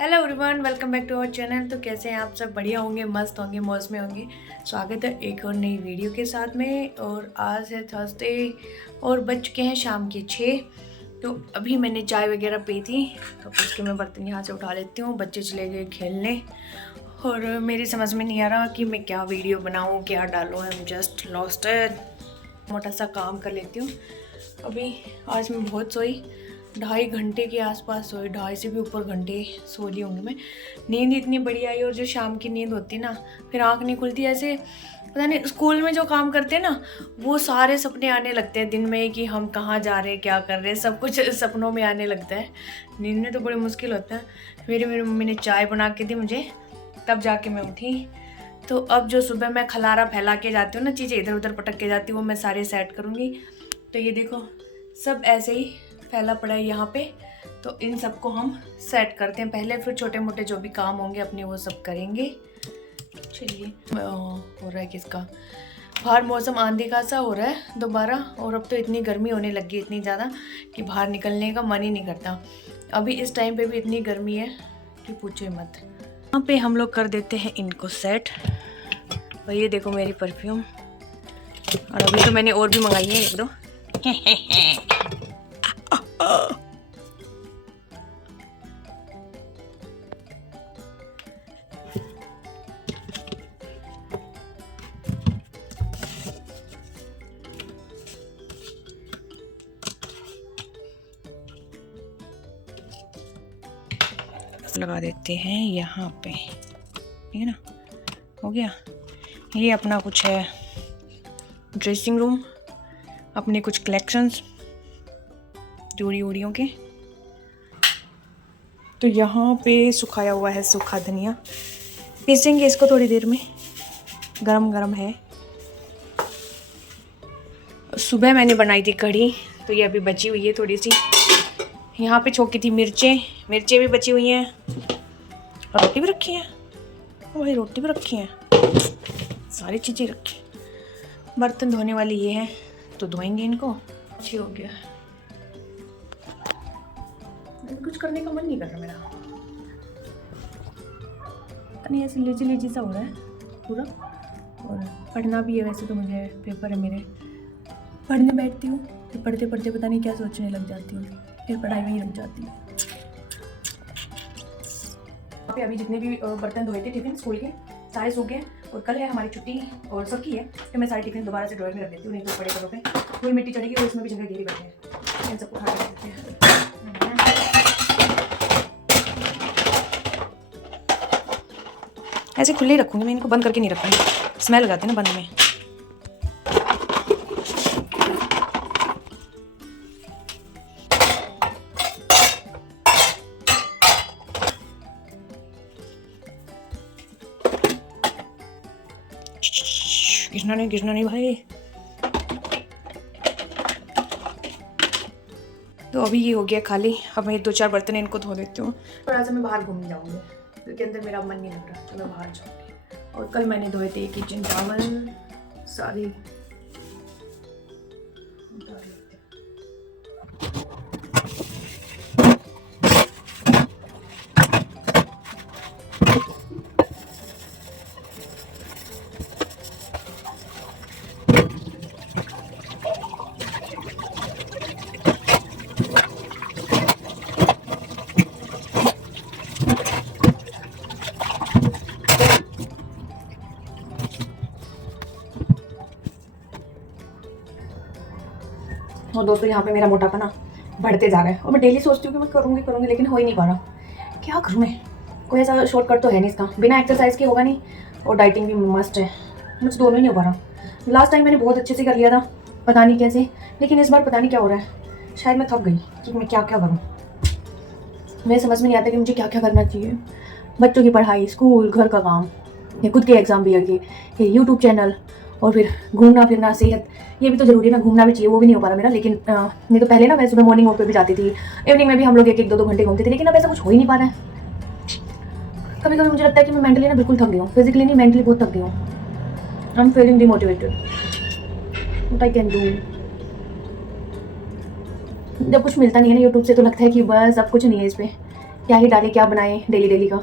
Hello everyone, welcome back to our channel. तो कैसे हैं आप सब? बढ़िया होंगे, मस्त होंगे, मौज में होंगे। स्वागत है एक और नई वीडियो के साथ में। और आज है थर्सडे और बज चुके हैं शाम के 6। तो अभी मैंने चाय वगैरह पी थी, तो उसके मैं बर्तन यहाँ से उठा लेती हूँ। बच्चे चले गए खेलने और मेरी समझ में नहीं आ रहा कि मैं क्या वीडियो बनाऊँ, क्या डालूँ। आई एम जस्ट लॉस्ट है। मोटा सा काम कर लेती हूँ। अभी आज मैं बहुत सोई, 2.5 घंटे के आसपास सोई, 2.5 से भी ऊपर घंटे सो ली होंगी मैं। नींद इतनी बढ़िया आई, और जो शाम की नींद होती है ना, फिर आँख नहीं खुलती। ऐसे पता नहीं, स्कूल में जो काम करते हैं ना, वो सारे सपने आने लगते हैं दिन में कि हम कहाँ जा रहे हैं, क्या कर रहे हैं, सब कुछ सपनों में आने लगता है। नींद में तो बड़ी मुश्किल होता है। मेरी मम्मी ने चाय बना के दी मुझे, तब जाके मैं उठी। तो अब जो सुबह मैं खलारा फैला के जाती हूँ ना, चीज़ें इधर उधर पटक के जाती हूँ, वो मैं सारे सेट करूँगी। तो ये देखो, सब ऐसे ही फैला पड़ा है यहाँ पे। तो इन सबको हम सेट करते हैं पहले, फिर छोटे मोटे जो भी काम होंगे अपने वो सब करेंगे। चलिए, हो रहा है किसका बाहर मौसम आंधी का सा हो रहा है दोबारा। और अब तो इतनी गर्मी होने लगी है, इतनी ज़्यादा कि बाहर निकलने का मन ही नहीं करता। अभी इस टाइम पे भी इतनी गर्मी है कि पूछे मत। यहाँ पे हम लोग कर देते हैं इनको सेट। और ये देखो मेरी परफ्यूम, और अभी तो मैंने और भी मंगाई है एक दो। लगा देते हैं यहाँ पे, ठीक है ना। हो गया। ये अपना कुछ है ड्रेसिंग रूम, अपने कुछ कलेक्शंस चूड़ी उड़ियों के। तो यहाँ पे सुखाया हुआ है सूखा धनिया, पीसेंगे इसको थोड़ी देर में, गरम गरम है। सुबह मैंने बनाई थी कढ़ी, तो ये अभी बची हुई है थोड़ी सी। यहाँ पे छोकी थी मिर्चें भी बची हुई हैं, और रोटी भी रखी है। वही रोटी भी रखी है, सारी चीज़ें रखी। बर्तन धोने वाली ये है, तो धोएंगे इनको। अच्छी हो गया, कुछ करने का मन नहीं कर रहा मेरा, पता नहीं, ऐसे लेजी सा हो रहा है पूरा। और पढ़ना भी है वैसे तो, मुझे पेपर है मेरे, पढ़ने बैठती हूँ तो पढ़ते पढ़ते पता नहीं क्या सोचने लग जाती हूँ, फिर पढ़ाई में ही लग जाती है। पे अभी जितने भी बर्तन धोए थे टिफिन स्कूल के, सारे सूख गए। और कल है हमारी छुट्टी और सबकी है, तो मैं सारे टिफिन दोबारा से ड्रॉयर में रख देती हूँ, नहीं तो बड़े कपड़ों पे थोड़ी मिट्टी चढ़ेगी और इसमें भी जगह घेरी बैठे हैं। इन सबको उठा देते हैं। ऐसे खुले ही रखूँगी मैं, इनको बंद करके नहीं रखूँगी, स्मेल लगाती है ना बंद में। घिसना नहीं भाई। तो अभी ये हो गया खाली। अब मैं 2-4 बर्तन इनको धो देती हूँ। थोड़ा सा मैं बाहर घूम जाऊँगी, क्योंकि अंदर मेरा मन नहीं लग रहा, तो मैं बाहर जाऊँगी। और कल मैंने धोए थे किचन टावल सारी। और दोस्तों, यहाँ पे मेरा मोटापा ना बढ़ते जा रहा है, और मैं डेली सोचती हूँ कि मैं करूँगी, लेकिन हो ही नहीं पा रहा। क्या करूँ मैं? कोई ऐसा शॉर्टकट तो है नहीं इसका, बिना एक्सरसाइज के होगा नहीं, और डाइटिंग भी मस्ट है। मुझे दोनों ही नहीं हो पा रहा। लास्ट टाइम मैंने बहुत अच्छे से कर लिया था, पता नहीं कैसे, लेकिन इस बार पता नहीं क्या हो रहा है। शायद मैं थक गई कि मैं क्या क्या करूँ। मेरे समझ में नहीं आता कि मुझे क्या क्या करना चाहिए। बच्चों की पढ़ाई, स्कूल, घर का काम, या खुद के एग्ज़ाम भी आगे, ये यूट्यूब चैनल, और फिर घूमना फिरना, सेहत, ये भी तो ज़रूरी है ना, घूमना भी चाहिए। वो भी नहीं हो पा रहा मेरा। लेकिन नहीं तो पहले ना मैं सुबह मॉर्निंग वॉक पे भी जाती थी, इवनिंग में भी हम लोग 1-1, 2-2 घंटे घूमते थे, लेकिन अब ऐसा कुछ हो ही नहीं पा रहा है। कभी कभी मुझे लगता है कि मैं मेंटली ना बिल्कुल थक गई हूँ, फिजिकली नहीं, मेंटली बहुत थक गई हूँ। I am feeling demotivated, what I can do. जब कुछ मिलता नहीं है ना यूट्यूब से, तो लगता है कि बस अब कुछ नहीं है इस पर, क्या ही डालें, क्या बनाएं डेली डेली का।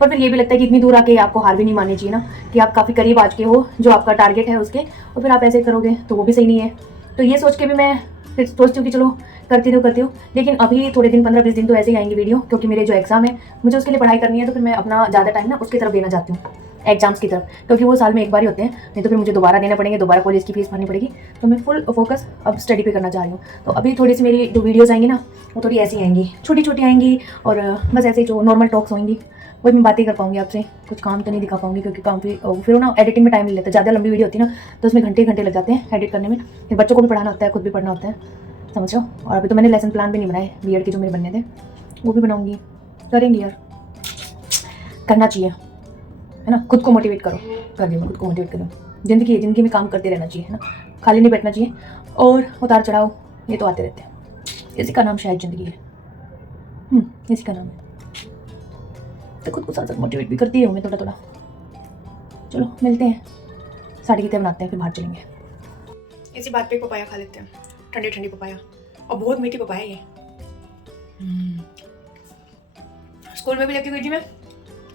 पर फिर ये भी लगता है कि इतनी दूर आके आपको हार भी नहीं माननी चाहिए ना, कि आप काफ़ी करीब आ चुके हो जो आपका टारगेट है उसके, और फिर आप ऐसे करोगे तो वो भी सही नहीं है। तो ये सोच के भी मैं फिर सोचती हूँ कि चलो करती हूँ। लेकिन अभी थोड़े दिन 15-20 दिन तो ऐसे ही आएंगे वीडियो, क्योंकि मेरे जो एग्जाम है मुझे उसके लिए पढ़ाई करनी है, तो फिर मैं अपना ज़्यादा टाइम ना उसकी तरफ देना चाहती हूँ, एग्जाम्स की तरफ, क्योंकि वो साल में एक बार ही होते हैं, नहीं तो फिर मुझे दोबारा देने पड़ेंगे, दोबारा कॉलेज की फीस भरनी पड़ेगी। तो मैं फुल फोकस अब स्टडी पे करना चाह रही हूँ। तो अभी थोड़ी सी मेरी जो वीडियोज़ आएंगी ना वो थोड़ी ऐसी आएंगी, छोटी छोटी आएंगी, और बस ऐसे जो नॉर्मल टॉक्स होंगी वही मैं बातें कर पाऊंगी आपसे, कुछ काम तो नहीं दिखा पाऊंगी, क्योंकि काम फिर ना एडिटिंग में टाइम नहीं लेता, ज़्यादा लंबी वीडियो होती है ना तो उसमें घंटे घंटे लग जाते हैं एडिट करने में, फिर बच्चों को भी पढ़ाना होता है, खुद भी पढ़ना होता है, समझ रहे हो। और अभी तो मैंने लेसन प्लान भी नहीं बनाए बीएड के, जो मेरे बनने थे वो भी बनाऊंगी, करेंगे यार, करना चाहिए, है ना। खुद को मोटिवेट करो, कर रही हूँ खुद को मोटिवेट करो। ज़िंदगी में काम करते रहना चाहिए, है ना, खाली नहीं बैठना चाहिए, और उतार चढ़ाव ये तो आते रहते हैं, इसी का नाम शायद ज़िंदगी है, इसी का नाम है। तो खुद को साथ साथ मोटिवेट भी करती है मैं थोड़ा थोड़ा। चलो मिलते हैं, साड़ी की तरह बनाते हैं, फिर बाहर चलेंगे। इसी बात पे पपाया खा लेते हैं, ठंडी ठंडी पपाया, और बहुत मीठी पपाया ये। स्कूल में भी लेके गई थी मैं,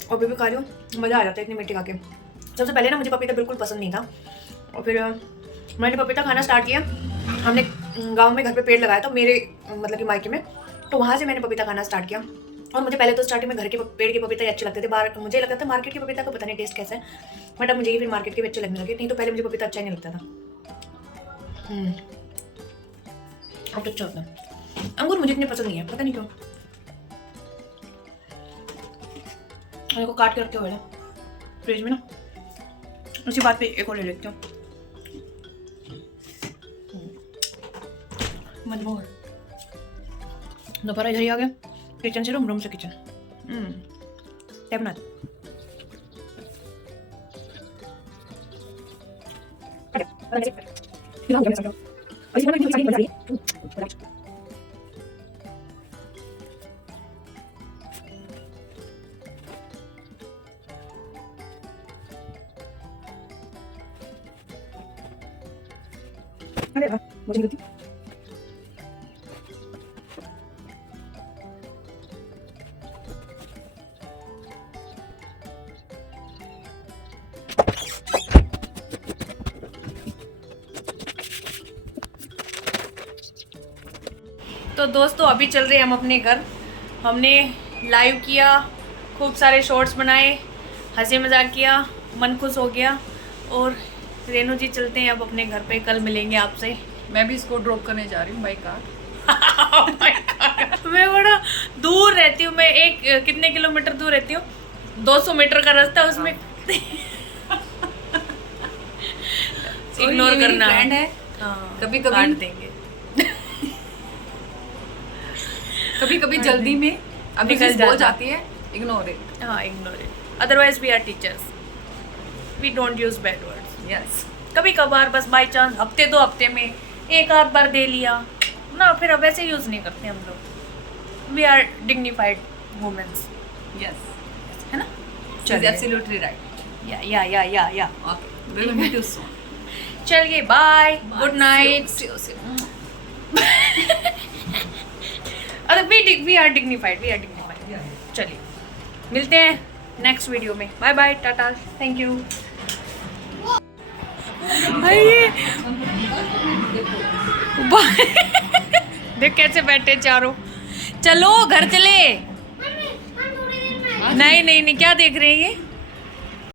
और अभी भी खा रही हूँ, मज़ा आ जाता है इतनी मीठी खा के। सबसे पहले ना मुझे पपीता बिल्कुल पसंद नहीं था, और फिर मैंने पपीता खाना स्टार्ट किया। हमने गांव में घर पे पेड़ लगाया था मेरे मतलब कि मायके में, तो वहाँ से मैंने पपीता खाना स्टार्ट किया। और मुझे पहले तो स्टार्टिंग में घर के पेड़ के पपीता ही अच्छे लगते थे, बाहर मुझे लगता था मार्केट के पपीता का पता नहीं टेस्ट कैसा है, बट अब मुझे ये फिर मार्केट के भी अच्छे लगने लगे, नहीं तो पहले मुझे पपीता अच्छा ही नहीं लगता था। अब तो अच्छा होता है। अंगूर मुझे इतने पसंद नहीं है, पता नहीं क्यों। मेरे को काट के रखे हुए ना फ्रिज में ना, उसी बात पे एक और ले लेती हूँ। मजबूर दोपहर इधर ही आ गया, किचन से रूम से किचन, क्या बना मुझे तो दोस्तों अभी चल रहे हैं हम अपने घर। हमने लाइव किया, खूब सारे शॉर्ट्स बनाए, हंसी मजाक किया, मन खुश हो गया। और रेनू जी चलते हैं अब अपने घर पे, कल मिलेंगे आपसे। मैं भी इसको ड्रॉप करने जा रही हूँ बाई कार। मैं बड़ा दूर रहती हूँ, मैं कितने किलोमीटर दूर रहती हूँ, 200 मीटर का रास्ता, उसमें इग्नोर करना है। कभी कभी देंगे कभी कभी जल्दी में अभी बोल जाती है, इग्नोर इट। हाँ ignore it, otherwise we are teachers, we don't use bad words. Yes, कभी कभार बस बाई चांस हफ्ते 2 हफ्ते में एक आध बार दे लिया ना, फिर अब ऐसे यूज नहीं करते हम लोग। We are dignified womens. Yes, है ना, चलिए, एब्सोल्युटली राइट। या okay, will meet you soon. चलिए बाय, गुड नाइट। अरे वी आर डिग्निफाइड, चलिए मिलते हैं नेक्स्ट वीडियो में। Bye bye, tata, thank you. देख कैसे बैठे चारों, चलो घर चले। नहीं, क्या देख रहे हैं ये?